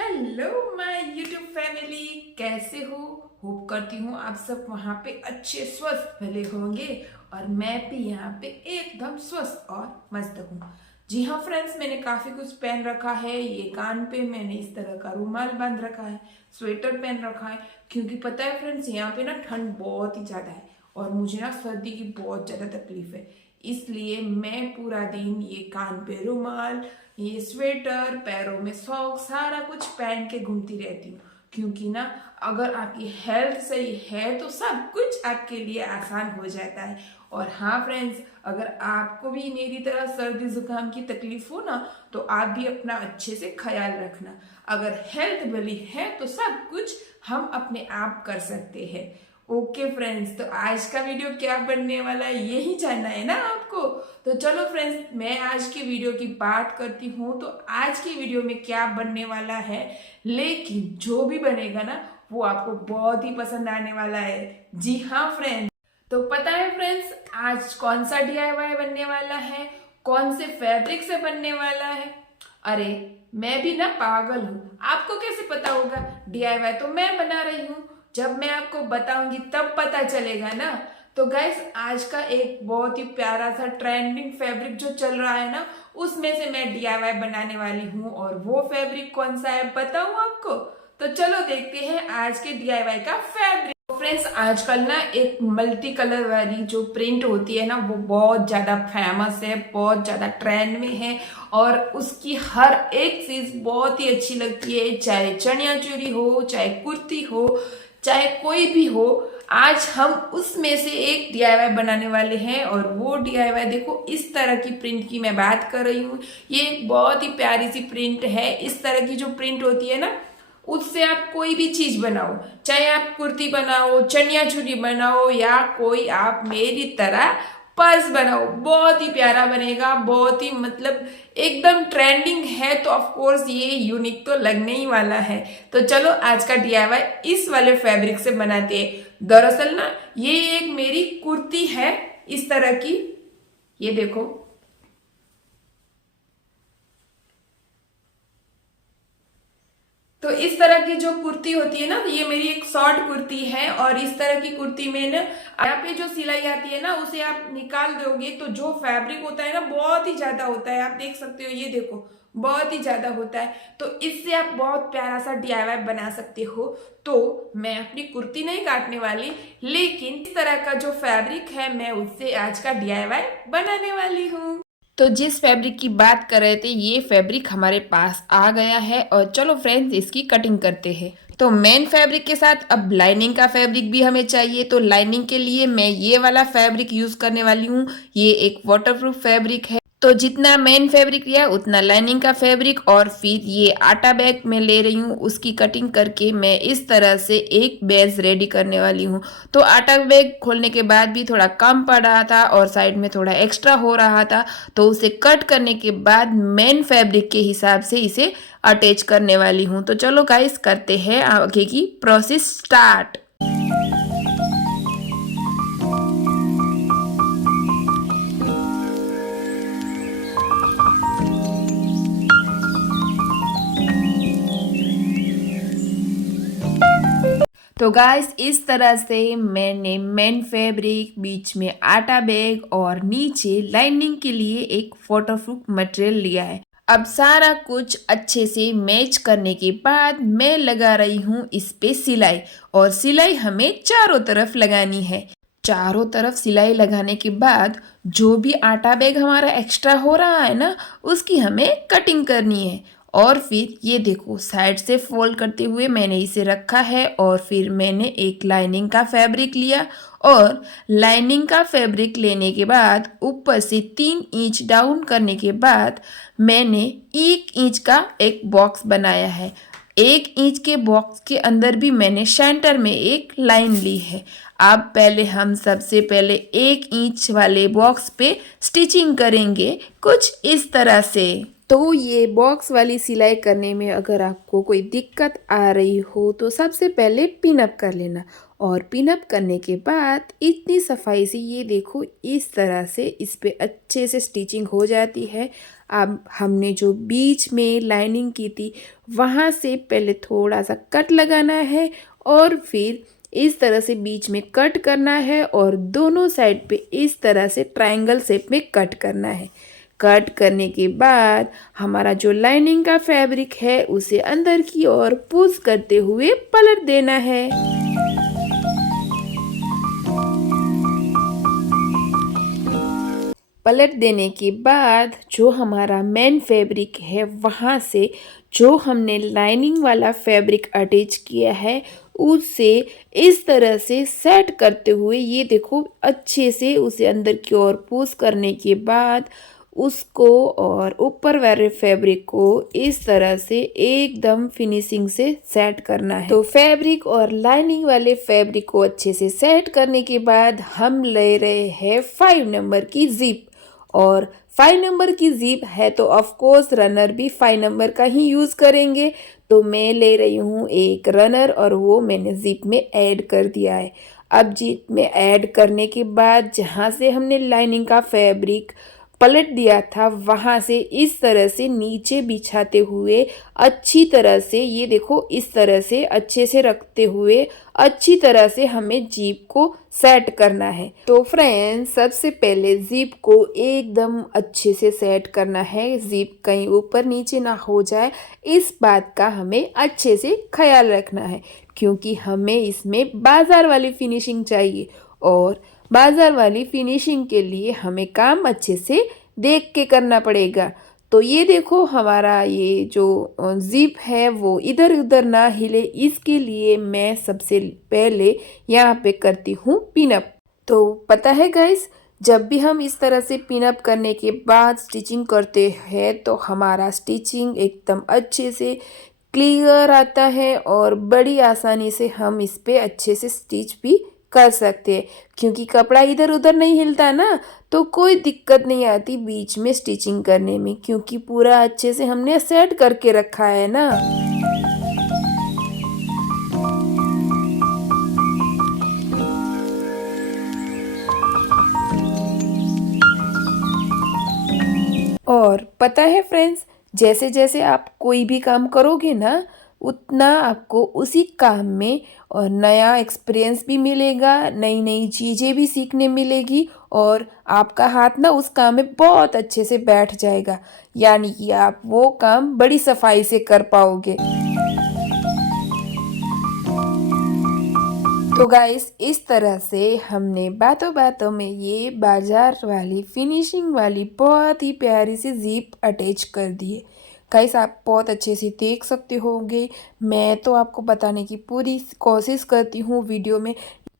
Hello my YouTube family, कैसे हो? Hope करती हूँ आप सब वहाँ पे अच्छे स्वस्थ भले होंगे और मैं भी यहाँ पे एकदम स्वस्थ और मस्त हूँ। जी हाँ फ्रेंड्स, मैंने काफ़ी कुछ पहन रखा है। ये कान पे मैंने इस तरह का रुमाल बांध रखा है, स्वेटर पहन रखा है, क्योंकि पता है फ्रेंड्स यहाँ पे ना ठंड बहुत ही ज़्यादा है और मुझे ना सर्दी की बहुत ज़्यादा तकलीफ है। इसलिए मैं पूरा दिन ये कान पे रुमाल, ये स्वेटर, पैरों में सॉक्स, सारा कुछ पहन के घूमती रहती हूँ, क्योंकि ना अगर आपकी हेल्थ सही है तो सब कुछ आपके लिए आसान हो जाता है। और हाँ फ्रेंड्स, अगर आपको भी मेरी तरह सर्दी जुकाम की तकलीफ हो ना, तो आप भी अपना अच्छे से ख्याल रखना। अगर हेल्थ भली है तो सब कुछ हम अपने आप कर सकते हैं। ओके फ्रेंड्स, तो आज का वीडियो क्या बनने वाला है यही जानना है ना आपको। तो चलो फ्रेंड्स, मैं आज की वीडियो की बात करती हूँ। तो आज की वीडियो में क्या बनने वाला है, लेकिन जो भी बनेगा ना वो आपको बहुत ही पसंद आने वाला है। जी हाँ फ्रेंड्स, तो पता है फ्रेंड्स आज कौन सा डीआईवाई बनने वाला है, कौन से फैब्रिक से बनने वाला है। अरे मैं भी ना पागल हूँ, आपको कैसे पता होगा? डीआईवाई तो मैं बना रही हूँ, जब मैं आपको बताऊंगी तब पता चलेगा ना। तो गैस, आज का एक बहुत ही प्यारा सा ट्रेंडिंग फैब्रिक जो चल रहा है ना, उसमें से मैं डीआईवाई बनाने वाली हूँ। और वो फैब्रिक कौन सा है बताऊं आपको? तो चलो देखते हैं आज के डीआईवाई का फैब्रिक। फ्रेंड्स, आजकल ना एक मल्टी कलर वाली जो प्रिंट होती है ना, वो बहुत ज्यादा फेमस है, बहुत ज्यादा ट्रेंड में है और उसकी हर एक चीज बहुत ही अच्छी लगती है। चाहे चनिया चोली हो, चाहे कुर्ती हो, चाहे कोई भी हो, आज हम उसमें से एक डीआईवाई बनाने वाले हैं। और वो डीआईवाई देखो, इस तरह की प्रिंट की मैं बात कर रही हूँ। ये एक बहुत ही प्यारी सी प्रिंट है। इस तरह की जो प्रिंट होती है ना, उससे आप कोई भी चीज बनाओ, चाहे आप कुर्ती बनाओ, चनिया चोली बनाओ, या कोई आप मेरी तरह पर्स बनाओ, बहुत ही प्यारा बनेगा। बहुत ही मतलब एकदम ट्रेंडिंग है, तो ऑफ कोर्स ये यूनिक तो लगने ही वाला है। तो चलो आज का डीआईवाई इस वाले फैब्रिक से बनाते हैं। दरअसल ना ये एक मेरी कुर्ती है इस तरह की, ये देखो। तो इस तरह की जो कुर्ती होती है ना, ये मेरी एक शॉर्ट कुर्ती है। और इस तरह की कुर्ती में ना यहाँ पे जो सिलाई आती है ना, उसे आप निकाल दोगे तो जो फैब्रिक होता है ना बहुत ही ज्यादा होता है। आप देख सकते हो, ये देखो बहुत ही ज्यादा होता है। तो इससे आप बहुत प्यारा सा डीआईवाई बना सकते हो। तो मैं अपनी कुर्ती नहीं काटने वाली, लेकिन इस तरह का जो फैब्रिक है मैं उससे आज का डीआईवाई बनाने वाली हूँ। तो जिस फैब्रिक की बात कर रहे थे, ये फैब्रिक हमारे पास आ गया है और चलो फ्रेंड्स इसकी कटिंग करते हैं। तो मेन फैब्रिक के साथ अब लाइनिंग का फैब्रिक भी हमें चाहिए। तो लाइनिंग के लिए मैं ये वाला फैब्रिक यूज करने वाली हूँ। ये एक वाटरप्रूफ फैब्रिक है। तो जितना मेन फैब्रिक लिया उतना लाइनिंग का फैब्रिक, और फिर ये आटा बैग में ले रही हूँ, उसकी कटिंग करके मैं इस तरह से एक बेस रेडी करने वाली हूँ। तो आटा बैग खोलने के बाद भी थोड़ा कम पड़ रहा था और साइड में थोड़ा एक्स्ट्रा हो रहा था, तो उसे कट करने के बाद मेन फैब्रिक के हिसाब से इसे अटैच करने वाली हूँ। तो चलो गाइस, करते हैं आगे की प्रोसेस स्टार्ट। तो गाइस, इस तरह से मैंने मेन फैब्रिक, बीच में आटा बैग और नीचे लाइनिंग के लिए एक वाटरप्रूफ मटेरियल लिया है। अब सारा कुछ अच्छे से मैच करने के बाद मैं लगा रही हूँ इस पे सिलाई। और सिलाई हमें चारों तरफ लगानी है। चारों तरफ सिलाई लगाने के बाद जो भी आटा बैग हमारा एक्स्ट्रा हो रहा है ना, उसकी हमें कटिंग करनी है। और फिर ये देखो, साइड से फोल्ड करते हुए मैंने इसे रखा है। और फिर मैंने एक लाइनिंग का फैब्रिक लिया और लाइनिंग का फैब्रिक लेने के बाद ऊपर से 3 इंच डाउन करने के बाद मैंने 1 इंच का एक बॉक्स बनाया है। 1 इंच के बॉक्स के अंदर भी मैंने सेंटर में एक लाइन ली है। अब पहले हम सबसे पहले 1 इंच वाले बॉक्स पे स्टिचिंग करेंगे कुछ इस तरह से। तो ये बॉक्स वाली सिलाई करने में अगर आपको कोई दिक्कत आ रही हो तो सबसे पहले पिन अप कर लेना। और पिन अप करने के बाद इतनी सफाई से ये देखो, इस तरह से इस पे अच्छे से स्टिचिंग हो जाती है। अब हमने जो बीच में लाइनिंग की थी वहाँ से पहले थोड़ा सा कट लगाना है और फिर इस तरह से बीच में कट करना है और दोनों साइड पे इस तरह से ट्रायंगल शेप में कट करना है। कट करने के बाद हमारा जो लाइनिंग का फैब्रिक है उसे अंदर की ओर पुश करते हुए पलट देना है। पलट देने के बाद जो हमारा मेन फैब्रिक है वहाँ से जो हमने लाइनिंग वाला फैब्रिक अटैच किया है उसे इस तरह से सेट करते हुए ये देखो अच्छे से उसे अंदर की ओर पुश करने के बाद उसको और ऊपर वाले फैब्रिक को इस तरह से एकदम फिनिशिंग से सेट करना है। तो फैब्रिक और लाइनिंग वाले फैब्रिक को अच्छे से सेट करने के बाद हम ले रहे हैं 5 नंबर की जिप। और 5 नंबर की जिप है तो ऑफ कोर्स रनर भी 5 नंबर का ही यूज़ करेंगे। तो मैं ले रही हूँ एक रनर और वो मैंने जिप में ऐड कर दिया है। अब जिप में ऐड करने के बाद जहाँ से हमने लाइनिंग का फैब्रिक पलट दिया था वहाँ से इस तरह से नीचे बिछाते हुए अच्छी तरह से ये देखो इस तरह से अच्छे से रखते हुए अच्छी तरह से हमें जीप को सेट करना है। तो फ्रेंड्स सबसे पहले जीप को एकदम अच्छे से सेट करना है, जीप कहीं ऊपर नीचे ना हो जाए इस बात का हमें अच्छे से ख्याल रखना है क्योंकि हमें इसमें बाजार वाली फिनिशिंग चाहिए और बाजार वाली फिनिशिंग के लिए हमें काम अच्छे से देख के करना पड़ेगा। तो ये देखो हमारा ये जो जिप है वो इधर उधर ना हिले इसके लिए मैं सबसे पहले यहाँ पे करती हूँ पिनअप। तो पता है गाइस जब भी हम इस तरह से पिनअप करने के बाद स्टिचिंग करते हैं तो हमारा स्टिचिंग एकदम अच्छे से क्लियर आता है और बड़ी आसानी से हम इस पे अच्छे से स्टिच भी कर सकते हैं क्योंकि कपड़ा इधर उधर नहीं हिलता ना तो कोई दिक्कत नहीं आती बीच में स्टिचिंग करने में क्योंकि पूरा अच्छे से हमने सेट करके रखा है ना। और पता है फ्रेंड्स जैसे जैसे आप कोई भी काम करोगे ना उतना आपको उसी काम में और नया एक्सपीरियंस भी मिलेगा, नई नई चीज़ें भी सीखने मिलेगी और आपका हाथ ना उस काम में बहुत अच्छे से बैठ जाएगा यानी कि आप वो काम बड़ी सफाई से कर पाओगे। तो गाइस इस तरह से हमने बातों बातों में ये बाजार वाली फिनिशिंग वाली बहुत ही प्यारी सी जीप अटैच कर दी है। गाइस आप बहुत अच्छे से देख सकते होंगे, मैं तो आपको बताने की पूरी कोशिश करती हूँ वीडियो में।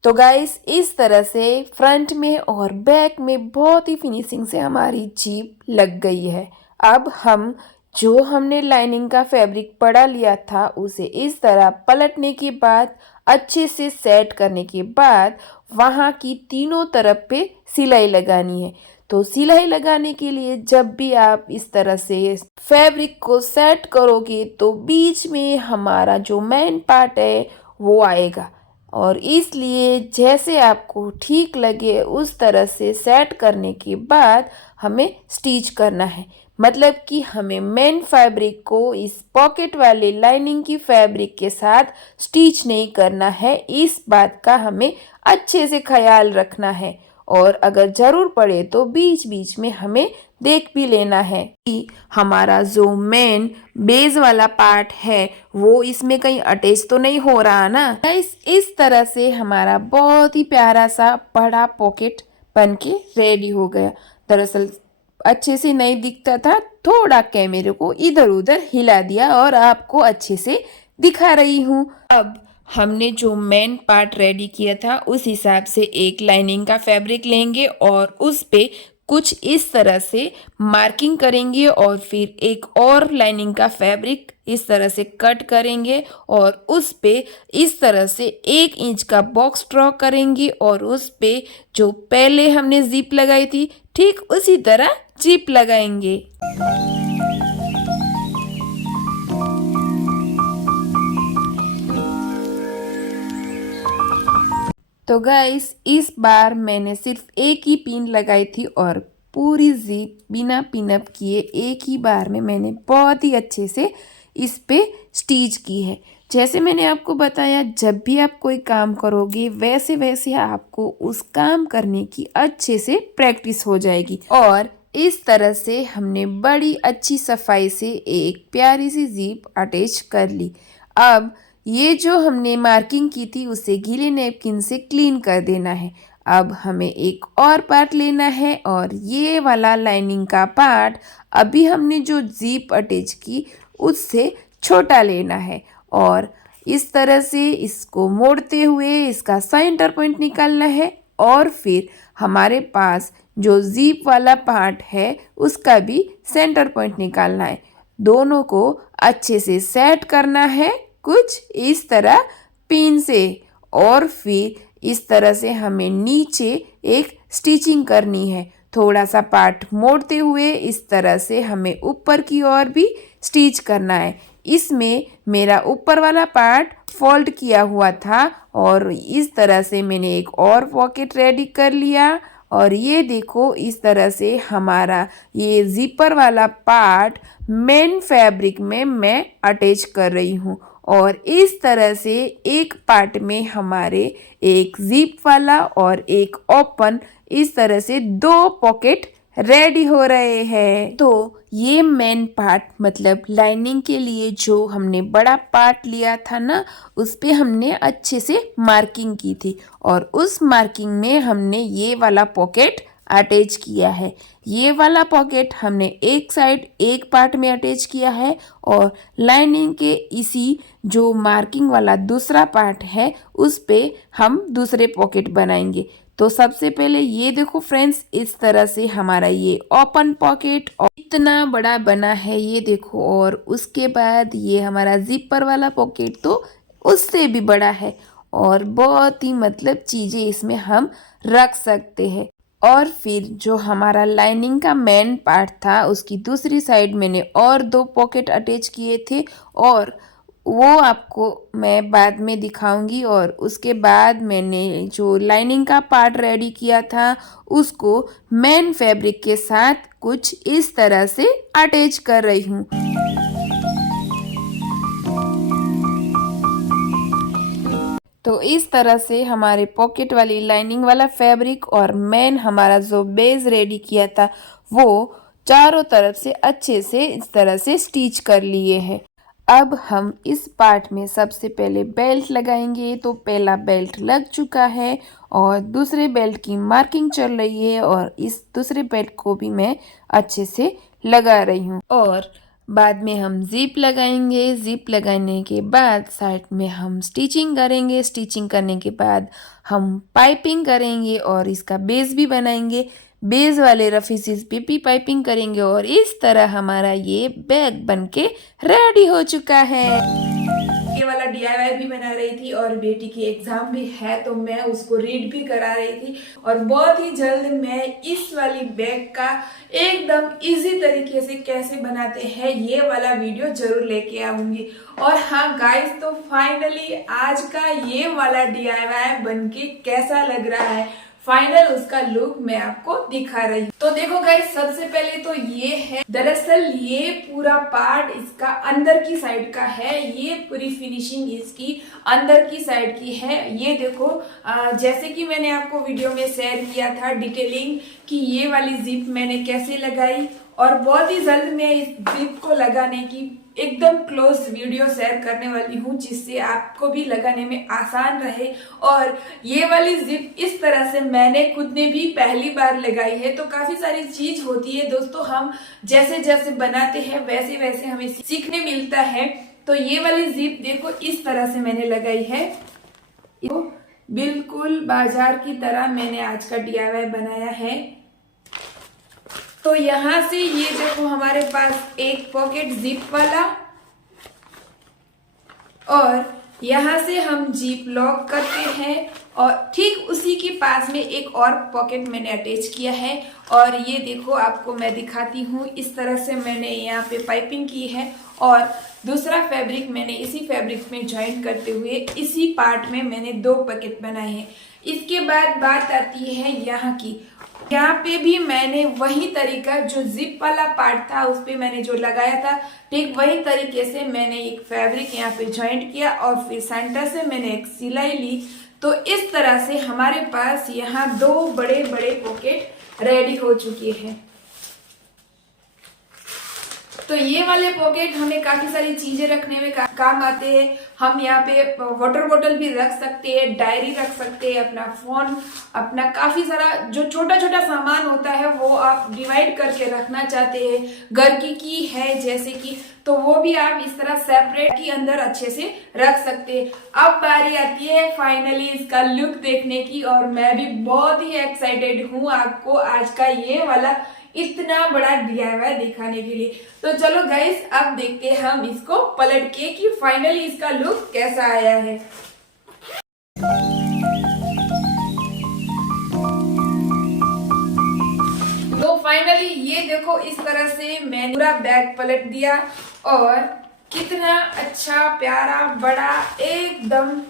तो गाइस इस तरह से फ्रंट में और बैक में बहुत ही फिनिशिंग से हमारी जीप लग गई है। अब हम जो हमने लाइनिंग का फैब्रिक पड़ा लिया था उसे इस तरह पलटने के बाद अच्छे से सेट करने के बाद वहाँ की तीनों तरफ पे सिलाई लगानी है। तो सिलाई लगाने के लिए जब भी आप इस तरह से फैब्रिक को सेट करोगे तो बीच में हमारा जो मेन पार्ट है वो आएगा और इसलिए जैसे आपको ठीक लगे उस तरह से सेट करने के बाद हमें स्टिच करना है। मतलब कि हमें मेन फैब्रिक को इस पॉकेट वाले लाइनिंग की फैब्रिक के साथ स्टिच नहीं करना है, इस बात का हमें अच्छे से ख्याल रखना है और अगर ज़रूर पड़े तो बीच बीच में हमें देख भी लेना है कि हमारा जो मेन बेस वाला पार्ट है वो इसमें कहीं अटैच तो नहीं हो रहा ना। इस तरह से हमारा बहुत ही प्यारा सा बड़ा पॉकेट बन के रेडी हो गया। दरअसल अच्छे से नहीं दिखता था, थोड़ा कैमरे को इधर उधर हिला दिया और आपको अच्छे से दिखा रही हूँ। अब हमने जो मेन पार्ट रेडी किया था उस हिसाब से एक लाइनिंग का फैब्रिक लेंगे और उस पे कुछ इस तरह से मार्किंग करेंगे और फिर एक और लाइनिंग का फैब्रिक इस तरह से कट करेंगे और उस पे इस तरह से 1 इंच का बॉक्स ड्रॉ करेंगे और उस पे जो पहले हमने जिप लगाई थी ठीक उसी तरह जिप लगाएंगे। तो गाइस इस बार मैंने सिर्फ एक ही पिन लगाई थी और पूरी जिप बिना पिनअप किए एक ही बार में मैंने बहुत ही अच्छे से इस पे स्टिच की है। जैसे मैंने आपको बताया, जब भी आप कोई काम करोगे वैसे वैसे आपको उस काम करने की अच्छे से प्रैक्टिस हो जाएगी। और इस तरह से हमने बड़ी अच्छी सफाई से एक प्यारी सी जिप अटैच कर ली। अब ये जो हमने मार्किंग की थी उसे गीले नैपकिन से क्लीन कर देना है। अब हमें एक और पार्ट लेना है और ये वाला लाइनिंग का पार्ट अभी हमने जो जिप अटैच की उससे छोटा लेना है और इस तरह से इसको मोड़ते हुए इसका सेंटर पॉइंट निकालना है और फिर हमारे पास जो जिप वाला पार्ट है उसका भी सेंटर पॉइंट निकालना है। दोनों को अच्छे से सेट करना है कुछ इस तरह पिन से और फिर इस तरह से हमें नीचे एक स्टिचिंग करनी है। थोड़ा सा पार्ट मोड़ते हुए इस तरह से हमें ऊपर की ओर भी स्टिच करना है। इसमें मेरा ऊपर वाला पार्ट फोल्ड किया हुआ था और इस तरह से मैंने एक और पॉकेट रेडी कर लिया और ये देखो इस तरह से हमारा ये जिपर वाला पार्ट मेन फैब्रिक में मैं अटैच कर रही हूँ और इस तरह से एक पार्ट में हमारे एक जिप वाला और एक ओपन इस तरह से दो पॉकेट रेडी हो रहे हैं। तो ये मेन पार्ट मतलब लाइनिंग के लिए जो हमने बड़ा पार्ट लिया था ना, उस पे हमने अच्छे से मार्किंग की थी और उस मार्किंग में हमने ये वाला पॉकेट अटैच किया है। ये वाला पॉकेट हमने एक साइड एक पार्ट में अटैच किया है और लाइनिंग के इसी जो मार्किंग वाला दूसरा पार्ट है उस पे हम दूसरे पॉकेट बनाएंगे। तो सबसे पहले ये देखो फ्रेंड्स, इस तरह से हमारा ये ओपन पॉकेट इतना बड़ा बना है ये देखो, और उसके बाद ये हमारा जिपर वाला पॉकेट तो उससे भी बड़ा है और बहुत ही मतलब चीज़ें इसमें हम रख सकते हैं। और फिर जो हमारा लाइनिंग का मेन पार्ट था उसकी दूसरी साइड मैंने और दो पॉकेट अटैच किए थे और वो आपको मैं बाद में दिखाऊंगी। और उसके बाद मैंने जो लाइनिंग का पार्ट रेडी किया था उसको मेन फैब्रिक के साथ कुछ इस तरह से अटैच कर रही हूँ। तो इस तरह से हमारे पॉकेट वाली लाइनिंग वाला फैब्रिक और मेन हमारा जो बेस रेडी किया था वो चारों तरफ से अच्छे से इस तरह से स्टिच कर लिए हैं। अब हम इस पार्ट में सबसे पहले बेल्ट लगाएंगे। तो पहला बेल्ट लग चुका है और दूसरे बेल्ट की मार्किंग चल रही है और इस दूसरे बेल्ट को भी मैं अच्छे से लगा रही हूँ। और बाद में हम जिप लगाएंगे। जिप लगाने के बाद साइड में हम स्टिचिंग करेंगे। स्टिचिंग करने के बाद हम पाइपिंग करेंगे और इसका बेस भी बनाएंगे। बेस वाले रफीसीज पे भी पाइपिंग करेंगे और इस तरह हमारा ये बैग बनके रेडी हो चुका है। ये वाला DIY भी बना रही थी और बेटी की एग्जाम भी है तो मैं उसको रीड भी करा रही थी और बहुत ही जल्द मैं इस वाली बैग का एकदम इजी तरीके से कैसे बनाते हैं ये वाला वीडियो जरूर लेके आऊंगी। और हाँ गाइस, तो फाइनली आज का ये वाला DIY बनके कैसा लग रहा है, फाइनल उसका लुक मैं आपको दिखा रही हूँ। तो देखो गाइस, सबसे पहले तो ये है, दरअसल ये पूरा पार्ट इसका अंदर की साइड का है। ये पूरी फिनिशिंग इसकी अंदर की साइड की है। ये देखो जैसे कि मैंने आपको वीडियो में शेयर किया था डिटेलिंग कि ये वाली जिप मैंने कैसे लगाई और बहुत ही जल्द मैं इस जिप को लगाने की एकदम क्लोज वीडियो शेयर करने वाली हूँ जिससे आपको भी लगाने में आसान रहे। और ये वाली जिप इस तरह से मैंने खुद ने भी पहली बार लगाई है। तो काफी सारी चीज होती है दोस्तों, हम जैसे जैसे बनाते हैं वैसे वैसे हमें सीखने मिलता है। तो ये वाली जिप देखो इस तरह से मैंने लगाई है, तो बिल्कुल बाजार की तरह मैंने आज का DIY बनाया है। तो यहाँ से ये देखो हमारे पास एक पॉकेट जिप वाला और यहाँ से हम जिप लॉक करते हैं और ठीक उसी के पास में एक और पॉकेट मैंने अटैच किया है। और ये देखो आपको मैं दिखाती हूँ, इस तरह से मैंने यहाँ पे पाइपिंग की है और दूसरा फैब्रिक मैंने इसी फैब्रिक में ज्वाइन करते हुए इसी पार्ट में मैंने 2 पॉकेट बनाए हैं। इसके बाद बात आती है यहाँ की। यहाँ पे भी मैंने वही तरीका जो जिप वाला पार्ट था उस पे मैंने जो लगाया था, ठीक वही तरीके से मैंने एक फैब्रिक यहाँ पे ज्वाइंट किया और फिर सेंटर से मैंने एक सिलाई ली। तो इस तरह से हमारे पास यहाँ 2 बड़े बड़े पॉकेट रेडी हो चुके हैं। तो ये वाले पॉकेट हमें काफी सारी चीजें रखने में काम आते हैं। हम यहाँ पे वाटर बॉटल भी रख सकते हैं, डायरी रख सकते हैं, अपना फोन, अपना काफी सारा जो छोटा छोटा सामान होता है वो आप डिवाइड करके रखना चाहते हैं, घर की है जैसे कि, तो वो भी आप इस तरह सेपरेट के अंदर अच्छे से रख सकते हैं। अब बारी आती है फाइनली इसका लुक देखने की और मैं भी बहुत ही एक्साइटेड हूँ आपको आज का ये वाला इतना बड़ा DIY दिखाने के लिए। तो चलो गाइस अब देखते हैं हम इसको पलट के कि फाइनली इसका लुक कैसा आया है। तो फाइनली ये देखो इस तरह से मैंने पूरा बैग पलट दिया और कितना अच्छा प्यारा बड़ा एकदम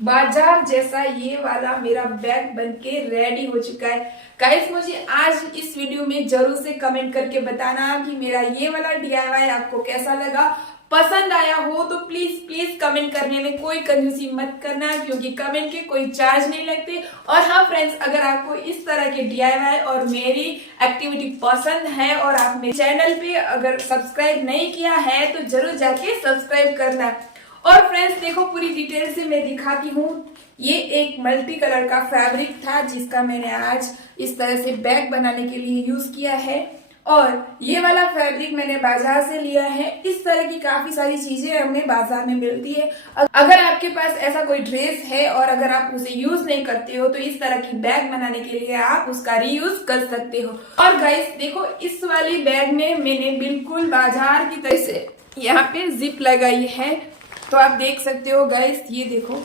बाजार जैसा ये वाला मेरा बैग बनके रेडी हो चुका है। गाइस मुझे आज इस वीडियो में जरूर से कमेंट करके बताना कि मेरा ये वाला DIY आपको कैसा लगा। पसंद आया हो तो प्लीज कमेंट करने में कोई कंजूसी मत करना, क्योंकि कमेंट के कोई चार्ज नहीं लगते। और हाँ फ्रेंड्स, अगर आपको इस तरह के DIY और मेरी एक्टिविटी पसंद है और आप मेरे चैनल पे अगर सब्सक्राइब नहीं किया है तो जरूर जाके सब्सक्राइब करना। और फ्रेंड्स देखो पूरी डिटेल से मैं दिखाती हूँ। ये एक मल्टी कलर का फैब्रिक था जिसका मैंने आज इस तरह से बैग बनाने के लिए यूज किया है और ये वाला फैब्रिक मैंने बाजार से लिया है। इस तरह की काफी सारी चीजें हमें बाजार में मिलती है। अगर आपके पास ऐसा कोई ड्रेस है और अगर आप उसे यूज नहीं करते हो तो इस तरह की बैग बनाने के लिए आप उसका रीयूज कर सकते हो। और गाइस देखो इस वाली बैग में मैंने बिल्कुल बाजार की तरह से यहाँ पे जिप लगाई है, तो आप देख सकते हो गाइस। ये देखो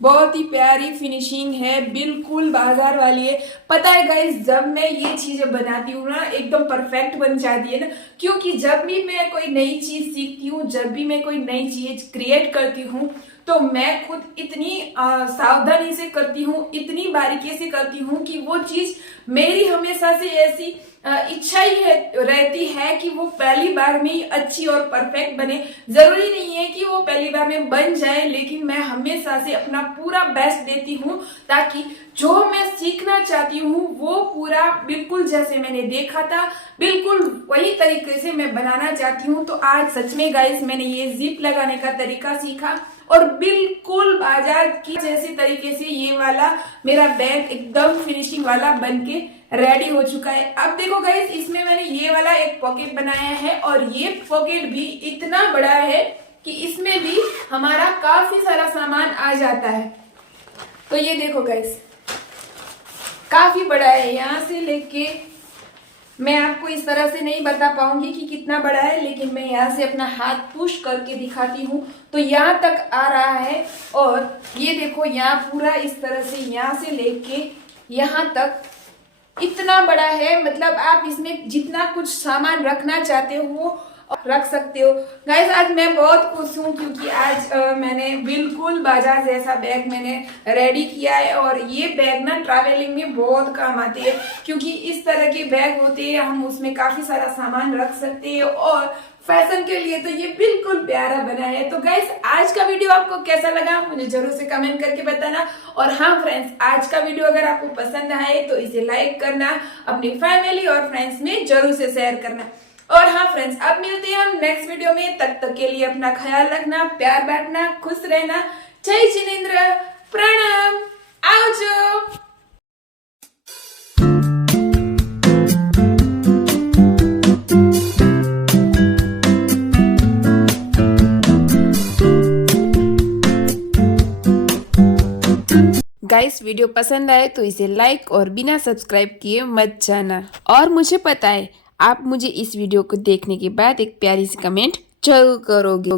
बहुत ही प्यारी फिनिशिंग है, बिल्कुल बाजार वाली है। पता है गाइस जब मैं ये चीजें बनाती हूँ ना एकदम परफेक्ट बन जाती है ना, क्योंकि जब भी मैं कोई नई चीज सीखती हूँ, जब भी मैं कोई नई चीज क्रिएट करती हूँ तो मैं खुद इतनी सावधानी से करती हूँ, इतनी बारीकी से करती हूँ कि वो चीज मेरी हमेशा से ऐसी इच्छा ही रहती है कि वो पहली बार में ही अच्छी और परफेक्ट बने। जरूरी नहीं है कि वो पहली बार में बन जाए, लेकिन मैं हमेशा से अपना पूरा बेस्ट देती हूँ ताकि जो मैं सीखना चाहती हूँ वो पूरा बिल्कुल जैसे मैंने देखा था बिल्कुल वही तरीके से मैं बनाना चाहती हूँ। तो आज सच में गाइस मैंने ये जिप लगाने का तरीका सीखा और बिल्कुल बाजार की जैसे तरीके से ये वाला मेरा बैग एकदम फिनिशिंग वाला बनके रेडी हो चुका है। अब देखो गाइस इसमें मैंने ये वाला एक पॉकेट बनाया है और ये पॉकेट भी इतना बड़ा है कि इसमें भी हमारा काफी सारा सामान आ जाता है। तो ये देखो गाइस काफी बड़ा है, यहाँ से लेके मैं आपको इस तरह से नहीं बता पाऊंगी कि कितना बड़ा है, लेकिन मैं यहाँ से अपना हाथ पुश करके दिखाती हूँ तो यहाँ तक आ रहा है। और ये देखो यहाँ पूरा इस तरह से यहाँ से लेके यहाँ तक इतना बड़ा है, मतलब आप इसमें जितना कुछ सामान रखना चाहते हो वो रख सकते हो। गाइस आज मैं बहुत खुश हूँ क्योंकि आज मैंने बिल्कुल बाजार जैसा बैग मैंने रेडी किया है और ये बैग ना ट्रैवलिंग में बहुत काम आते हैं, क्योंकि इस तरह के बैग होते हैं हम उसमें काफी सारा सामान रख सकते हैं और फैशन के लिए तो ये बिल्कुल प्यारा बना है। तो गाइस आज का वीडियो आपको कैसा लगा मुझे जरूर से कमेंट करके बताना। और हाँ फ्रेंड्स आज का वीडियो अगर आपको पसंद आए तो इसे लाइक करना, अपनी फैमिली और फ्रेंड्स में जरूर से शेयर करना। और हाँ फ्रेंड्स अब मिलते हैं हम नेक्स्ट वीडियो में, तब तक के लिए अपना ख्याल रखना, प्यार बांटना, खुश रहना। जय जिनेंद्र, प्रणाम, आवजो। गाइस वीडियो पसंद आए तो इसे लाइक और बिना सब्सक्राइब किए मत जाना। और मुझे पता है आप मुझे इस वीडियो को देखने के बाद एक प्यारी सी कमेंट जरूर करोगे।